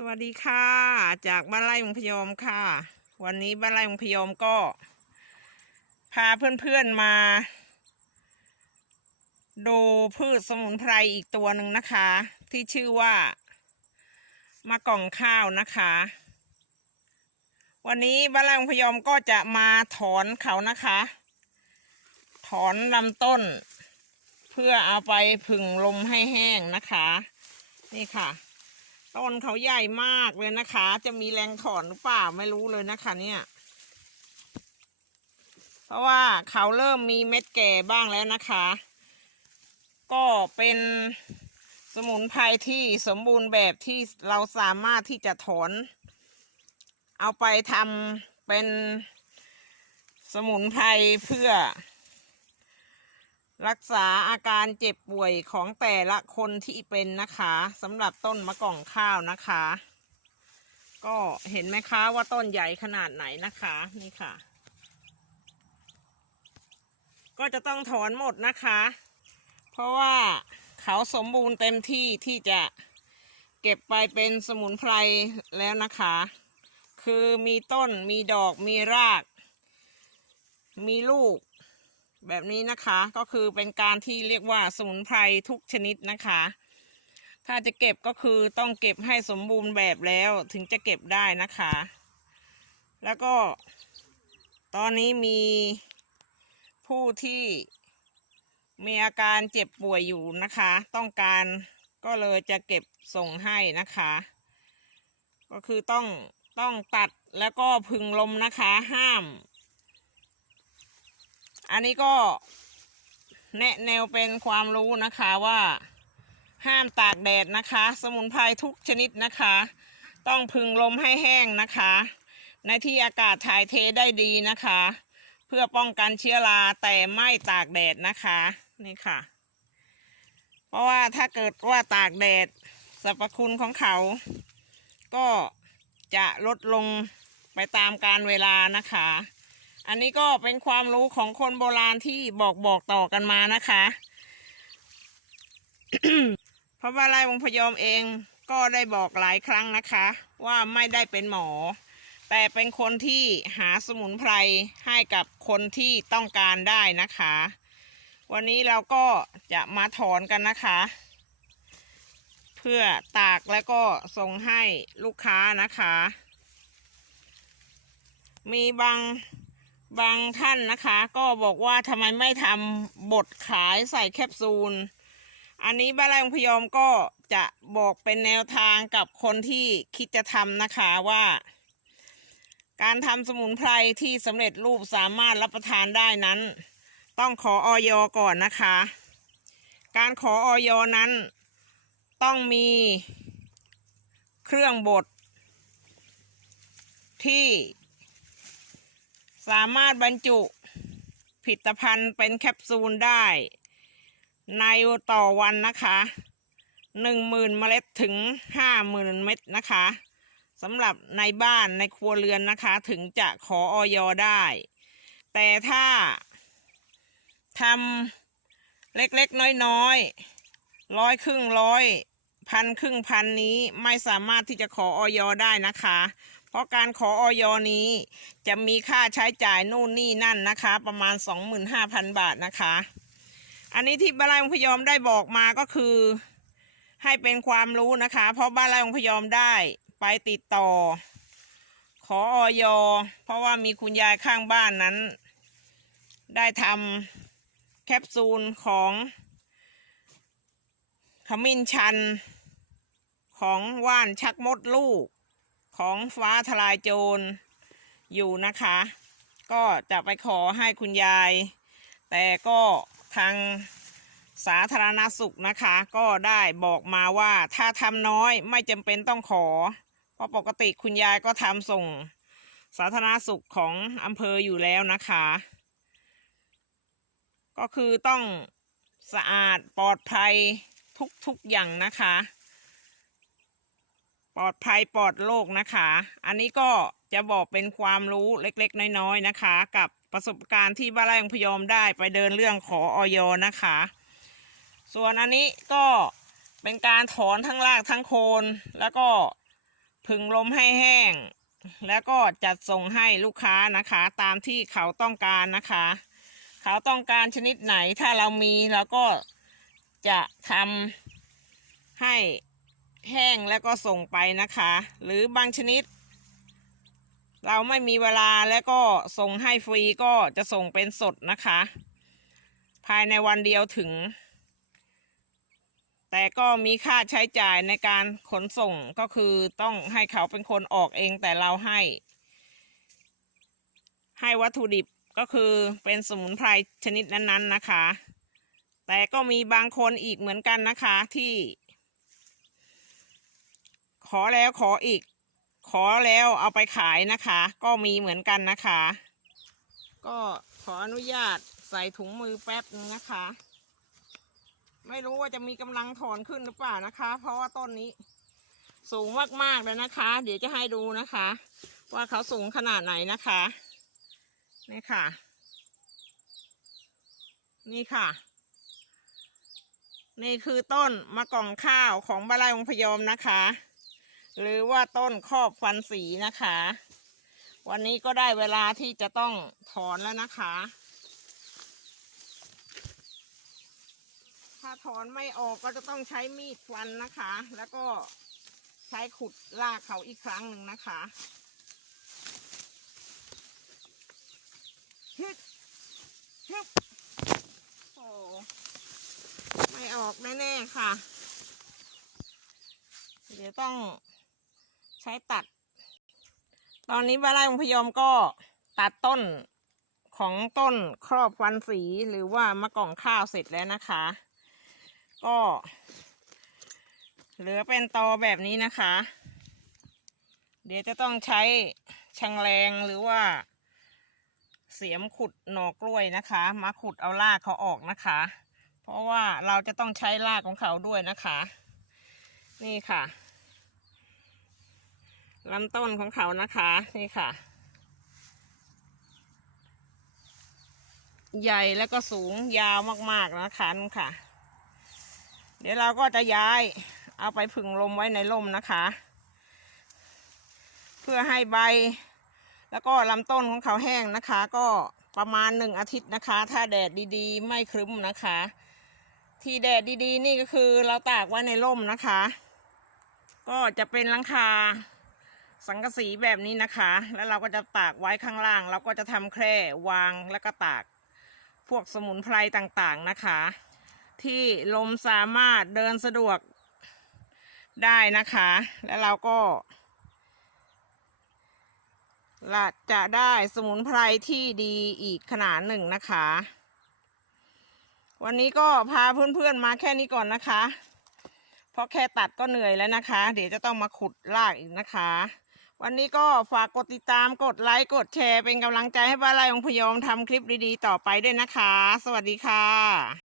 สวัสดีค่ะ จากบ้านไร่มงพยอมค่ะ วันนี้บ้านไร่มงพยอมก็ พาเพื่อนๆมา ดูพืชสมุนไพรอีกตัวหนึ่งนะคะ ที่ชื่อว่ามะกล่องข้าวนะคะ วันนี้บ้านไร่มงพยอมก็จะมาถอนเขานะคะ ถอนลำต้น เพื่อเอาไปผึ่งลมให้แห้งนะคะ นี่ค่ะ ต้นเขาใหญ่มากเลยนะคะ จะมีแรงถอนหรือเปล่าไม่รู้เลยนะคะ เนี่ย เพราะว่าเขาเริ่มมีเม็ดแก่บ้างแล้วนะคะ ก็เป็นสมุนไพรที่สมบูรณ์แบบที่เราสามารถที่จะถอน เอาไปทำเป็นสมุนไพรเพื่อ รักษาอาการเจ็บป่วยของแต่ละคนที่เป็นนะคะสำหรับต้นมะกล่องข้าวนะคะ ก็เห็นไหมคะว่าต้นใหญ่ขนาดไหนนะคะนี่ค่ะ ก็จะต้องถอนหมดนะคะ เพราะว่าเขาสมบูรณ์เต็มที่ที่จะเก็บไปเป็นสมุนไพรแล้วนะคะ คือมีต้นมีดอกมีราก มีลูก แบบนี้นะคะก็คือเป็นการที่เรียกว่าสมุนไพรทุกชนิดนะคะ ถ้าจะเก็บก็คือต้องเก็บให้สมบูรณ์แบบแล้วถึงจะเก็บได้นะคะ แล้วก็ตอนนี้มีผู้ที่มีอาการเจ็บป่วยอยู่นะคะ ต้องการก็เลยจะเก็บส่งให้นะคะ ก็คือต้องต้องตัดแล้วก็พึงลมนะคะ ห้าม อันนี้ก็แนะแนวเป็นความรู้นะคะว่าห้ามตากแดดนะคะ สมุนไพรทุกชนิดนะคะ ต้องพึงลมให้แห้งนะคะ ในที่อากาศถ่ายเทได้ดีนะคะ เพื่อป้องกันเชื้อราแต่ไม่ตากแดดนะคะนี่ค่ะ เพราะว่าถ้าเกิดว่าตากแดดสรรพคุณของเขา ก็จะลดลงไปตามการเวลานะคะ อันนี้ก็เป็นความรู้ของคนโบราณที่บอกบอกต่อกันมานะคะ พระว่าลายวงพยอมเองก็ได้บอกหลายครั้งนะคะ ว่าไม่ได้เป็นหมอ แต่เป็นคนที่หาสมุนไพรให้กับคนที่ต้องการได้นะคะ วันนี้เราก็จะมาถอนกันนะคะ เพื่อตากแล้วก็ส่งให้ลูกค้านะคะ มีบาง บางท่านนะคะ ก็บอกว่าทำไมไม่ทำบดขายใส่แคปซูล อันนี้บ้านไร่ของพยอมก็จะบอกเป็นแนวทางกับคนที่คิดจะทำนะคะว่า การทำสมุนไพรที่สำเร็จรูปสามารถรับประทานได้นั้น ต้องขอออยก่อนนะคะ การขอออยนั้น ต้องมีเครื่องบดที่ สามารถบรรจุผลิตภัณฑ์เป็นแคปซูลได้ ในต่อวันนะคะหนึ่งหมื่นเมล็ดถึงห้าหมื่นเม็ดนะคะสำหรับในบ้านในครัวเรือนนะคะ ถึงจะขอออยได้ แต่ถ้าทำเล็กๆน้อยๆร้อยครึ่งร้อยพันครึ่งพันนี้ไม่สามารถที่จะขอออยได้นะคะ เพราะการขอออยนี้จะมีค่าใช้จ่ายนู่นนี่นั่นนะคะ ประมาณ 25,000 บาทนะคะ อันนี้ที่บ้านไร่องพยอมได้บอกมาก็คือ ให้เป็นความรู้นะคะ เพราะบ้านไร่องพยอมได้ไปติดต่อ ขอออยเพราะว่ามีคุณยายข้างบ้านนั้น ได้ทำแคปซูลของขมิ้นชันของว่านชักมดลูก ของฟ้าทลายโจรอยู่นะคะ ก็จะไปขอให้คุณยาย แต่ก็ทางสาธารณสุขนะคะ ก็ได้บอกมาว่าถ้าทำน้อยไม่จำเป็นต้องขอ เพราะปกติคุณยายก็ทำส่งสาธารณสุขของอำเภออยู่แล้วนะคะ ก็คือต้องสะอาดปลอดภัยทุกๆอย่างนะคะ ปลอดภัยปลอดโรคนะคะ อันนี้ก็จะบอกเป็นความรู้เล็กๆ น้อยๆนะคะ กับประสบการณ์ที่บ้านไร่ของพยอมได้ไปเดินเรื่องขอออยนะคะ ส่วนอันนี้ก็เป็นการถอนทั้งรากทั้งโคน แล้วก็ผึ่งลมให้แห้ง แล้วก็จัดส่งให้ลูกค้านะคะ ตามที่เขาต้องการนะคะ เขาต้องการชนิดไหนถ้าเรามีเราก็จะทำให้ แห้งแล้วก็ส่งไปนะคะ หรือบางชนิด เราไม่มีเวลาแล้วก็ส่งให้ฟรีก็จะส่งเป็นสดนะคะ ภายในวันเดียวถึง แต่ก็มีค่าใช้จ่ายในการขนส่งก็คือต้องให้เขาเป็นคนออกเองแต่เราให้ ให้วัตถุดิบก็คือเป็นสมุนไพรชนิดนั้นๆนะคะ แต่ก็มีบางคนอีกเหมือนกันนะคะที่ ขอแล้วขออีก ขอแล้วเอาไปขายนะคะ ก็มีเหมือนกันนะคะ ก็ขออนุญาตใส่ถุงมือแป๊บนึงนะคะ ไม่รู้ว่าจะมีกำลังถอนขึ้นหรือเปล่านะคะ เพราะว่าต้นนี้ สูงมากๆเลยนะคะ เดี๋ยวจะให้ดูนะคะ ว่าเขาสูงขนาดไหนนะคะนี่ค่ะ นี่ค่ะ นี่คือต้นมะกองข้าวของบาลายองพยอมนะคะ หรือว่าต้นครอบฟันสีนะคะ วันนี้ก็ได้เวลาที่จะต้องถอนแล้วนะคะ ถ้าถอนไม่ออกก็จะต้องใช้มีดฟันนะคะ แล้วก็ใช้ขุดลากเขาอีกครั้งหนึ่งนะคะฮึดฮึบโอ้ไม่ออกแน่ๆค่ะ เดี๋ยวต้อง ช้ตัด ตอนนี้บาลายองพยอมก็ตัดต้นของต้นครอบฟันสีหรือว่ามะกล่องข้าวเสร็จแล้วนะคะ ก็ เหลือเป็นตอแบบนี้นะคะ เดี๋ยวจะต้องใช้ชังแรงหรือว่า เสียมขุดหน่อกล้วยนะคะ มาขุดเอารากเขาออกนะคะ เพราะว่าเราจะต้องใช้รากของเขาด้วยนะคะ นี่ค่ะ ลำต้นของเขานะคะ นี่ค่ะ ใหญ่แล้วก็สูงยาวมากๆนะคะนู่นค่ะ เดี๋ยวเราก็จะย้ายเอาไปผึ่งลมไว้ในร่มนะคะ เพื่อให้ใบ แล้วก็ลำต้นของเขาแห้งนะคะ ก็ประมาณหนึ่งอาทิตย์นะคะ ถ้าแดดดีๆ ไม่ครึ้มนะคะ ที่แดดดีๆ นี่ก็คือเราตากไว้ในร่มนะคะ ก็จะเป็นลังคา สังกะสีแบบนี้นะคะ แล้วเราก็จะตากไว้ข้างล่าง เราก็จะทำแคร่วางแล้วก็ตาก พวกสมุนไพรต่างๆนะคะ ที่ลมสามารถเดินสะดวกได้นะคะ แล้วเราก็ละจะได้สมุนไพรที่ดีอีกขนาดหนึ่งนะคะ วันนี้ก็พาเพื่อนๆมาแค่นี้ก่อนนะคะ เพราะแค่ตัดก็เหนื่อยแล้วนะคะ เดี๋ยวจะต้องมาขุดรากอีกนะคะ วันนี้ก็ฝากกดติดตามกดไลค์กดแชร์เป็นกำลังใจให้บ้านไร่องพยอมทำคลิปดีๆต่อไปด้วยนะคะ สวัสดีค่ะ